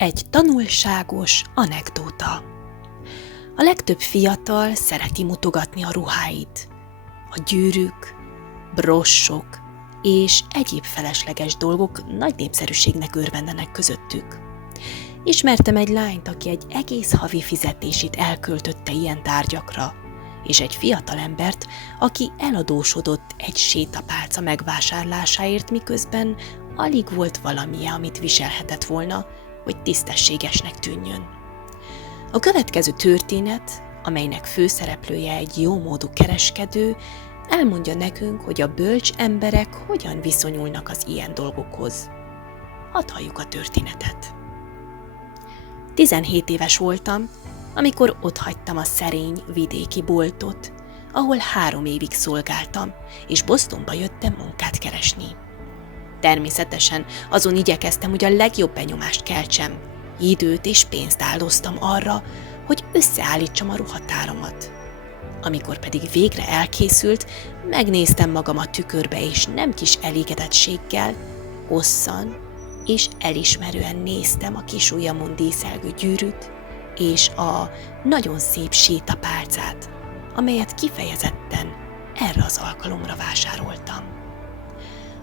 Egy tanulságos anekdóta. A legtöbb fiatal szereti mutogatni a ruháit. A gyűrűk, brossok és egyéb felesleges dolgok nagy népszerűségnek örvendenek közöttük. Ismertem egy lányt, aki egy egész havi fizetését elköltötte ilyen tárgyakra, és egy fiatalembert, aki eladósodott egy sétapálca megvásárlásáért, miközben alig volt valamije, amit viselhetett volna, hogy tisztességesnek tűnjön. A következő történet, amelynek főszereplője egy jómódú kereskedő, elmondja nekünk, hogy a bölcs emberek hogyan viszonyulnak az ilyen dolgokhoz. Hadd halljuk a történetet. 17 éves voltam, amikor otthagytam a szerény vidéki boltot, ahol 3 évig szolgáltam, és Bostonba jöttem munkát keresni. Természetesen azon igyekeztem, hogy a legjobb benyomást keltsem. Időt és pénzt áldoztam arra, hogy összeállítsam a ruhatáramat. Amikor pedig végre elkészült, megnéztem magam a tükörbe, és nem kis elégedettséggel, hosszan és elismerően néztem a kis ujjamon díszelgő gyűrűt és a nagyon szép sétapálcát, amelyet kifejezetten erre az alkalomra vásároltam.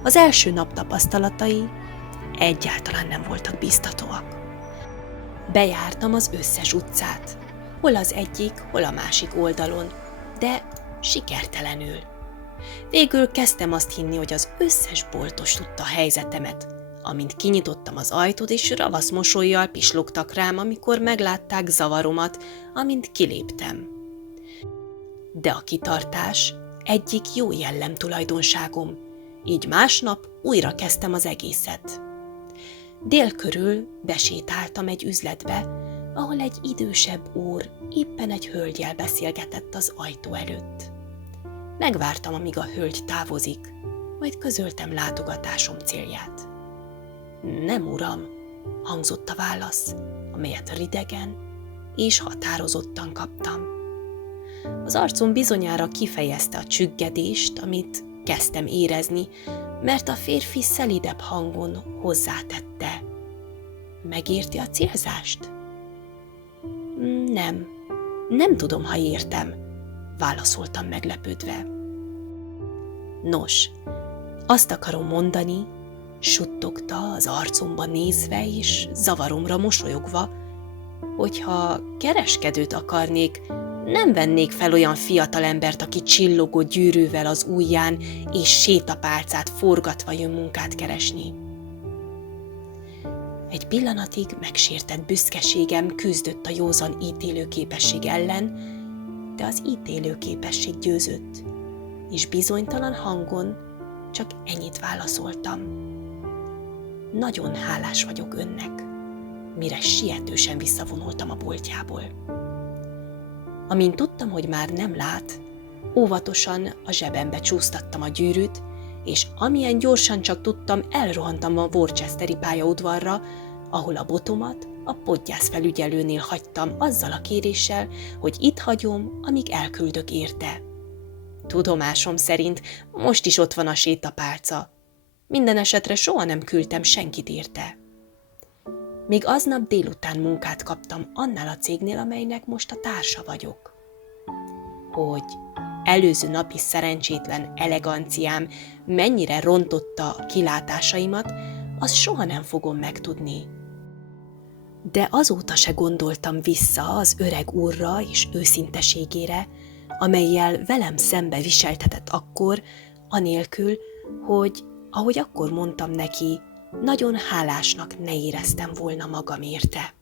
Az első nap tapasztalatai egyáltalán nem voltak biztatóak. Bejártam az összes utcát, hol az egyik, hol a másik oldalon, de sikertelenül. Végül kezdtem azt hinni, hogy az összes boltos tudta a helyzetemet, amint kinyitottam az ajtót, és ravasz mosollyal pislogtak rám, amikor meglátták zavaromat, amint kiléptem. De a kitartás egyik jó jellemtulajdonságom, így másnap újra kezdtem az egészet. Dél körül besétáltam egy üzletbe, ahol egy idősebb úr éppen egy hölggyel beszélgetett az ajtó előtt. Megvártam, amíg a hölgy távozik, majd közöltem látogatásom célját. Nem, uram, hangzott a válasz, amelyet ridegen és határozottan kaptam. Az arcom bizonyára kifejezte a csüggedést, amit kezdtem érezni, mert a férfi szelídebb hangon hozzátette. Megérti a célzást? Nem tudom, ha értem, válaszoltam meglepődve. Nos, azt akarom mondani, suttogta az arcomba nézve és zavaromra mosolyogva, hogyha kereskedőt akarnék, nem vennék fel olyan fiatalembert, aki csillogó gyűrűvel az ujján és sétapálcát forgatva jön munkát keresni. Egy pillanatig megsértett büszkeségem küzdött a józan ítélőképesség ellen, de az ítélőképesség győzött, és bizonytalan hangon csak ennyit válaszoltam. Nagyon hálás vagyok önnek, mire sietősen visszavonultam a boltjából. Amint tudtam, hogy már nem lát, óvatosan a zsebembe csúsztattam a gyűrűt, és amilyen gyorsan csak tudtam, elrohantam a Worcesteri pályaudvarra, ahol a botomat a podgyászfelügyelőnél hagytam azzal a kéréssel, hogy itt hagyom, amíg elküldök érte. Tudomásom szerint most is ott van a sétapálca. Minden esetre soha nem küldtem senkit érte. Még aznap délután munkát kaptam annál a cégnél, amelynek most a társa vagyok. Hogy előző napi szerencsétlen eleganciám mennyire rontotta a kilátásaimat, azt soha nem fogom megtudni. De azóta se gondoltam vissza az öreg úrra és őszinteségére, amellyel velem szembe viseltetett akkor, anélkül, hogy, ahogy akkor mondtam neki, nagyon hálásnak ne éreztem volna magam érte.